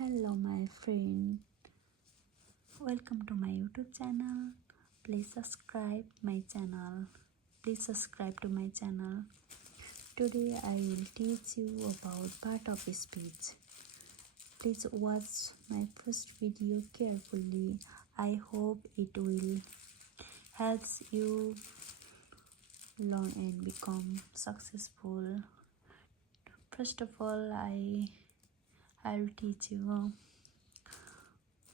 Hello my friend, welcome to my YouTube channel. Please subscribe my channel. Please subscribe to my channel. Today I will teach you about part of speech. Please watch my first video carefully. I hope it will help you learn and become successful. First of all, I'll teach you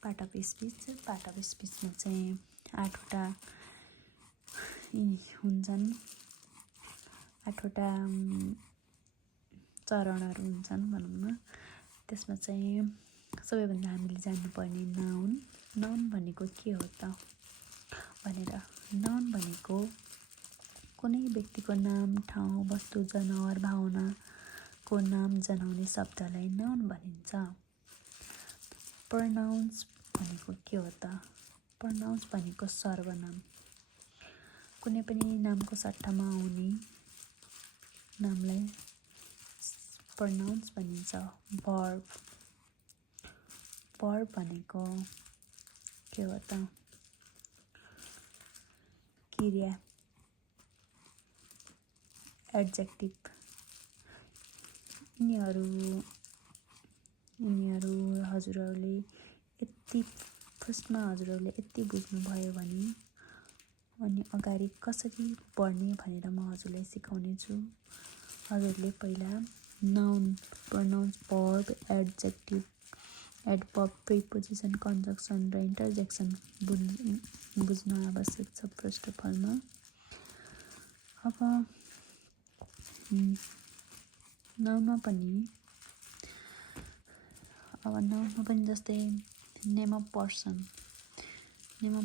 part of स्पिचमा चाहिँ 8वटा हुन्छन्, 8वटा चरणहरू हुन्छन् भनौँ न। त्यसमा चाहिँ सबैभन्दा हामीले जान्नुपर्ने नाउन भनेको के हो त भनेर। नाउन भनेको कुनै व्यक्तिको नाम, ठाउँ, वस्तु, जनावर, भावनाको नाम जनाउने शब्दलाई नाउन भनिन्छ। प्रनाउन्स भनेको के हो त? प्रनाउन्स भनेको सर्वनाम। कुनै पनि नामको सट्टामा आउने नामलाई प्रनाउन्स भनिन्छ। वर्ब भनेको के हो त? क्रिया। एड्जेक्टिभ। यिनीहरू हजुरहरूले फर्स्टमा हजुरहरूले यति बुझ्नुभयो भने अनि अगाडि कसरी पढ्ने भनेर म हजुरलाई सिकाउने छु। हजुरले पहिला noun, pronouns, verb, adjective, adverb, preposition, conjunction र इन्टरजेक्सन बुझ्न आवश्यक छ फर्स्ट अफ अलमा। अब नाउनमा पनि जस्तै नेम अफ पर्सन।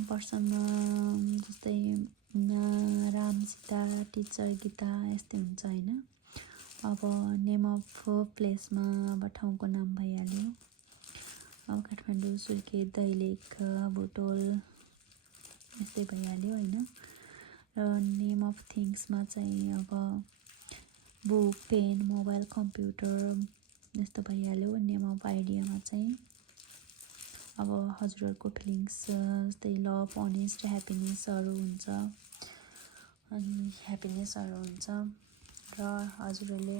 पर्सनमा जस्तै राम, सीता, टिचर, गीता यस्तै हुन्छ हैन। अब नेम अफ प्लेसमा अब ठाउँको नाम भइहाल्यो। अब काठमाडौँ, सुर्खेत, दैलेख, भुटोल यस्तै भइहाल्यो हैन। र नेम अफ थिङ्समा चाहिँ अब बुक, पेन, मोबाइल, कम्प्युटर यस्तो भइहाल्यो। नेम अफ आइडियामा चाहिँ अब हजुरहरूको फिलिङ्स जस्तै लभ, अनेस्ट, ह्याप्पिनेसहरू हुन्छ र हजुरहरूले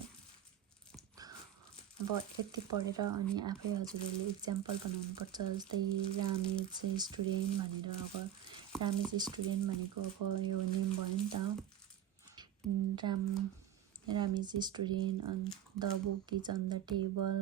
अब यति पढेर अनि आफै हजुरहरूले इक्जाम्पल बनाउनुपर्छ। जस्तै राम इज स्टुडेन्ट भनेर। अब राम इज स्टुडेन्ट भनेको अब यो नेम भयो नि त। Ram is student, the book is on the table.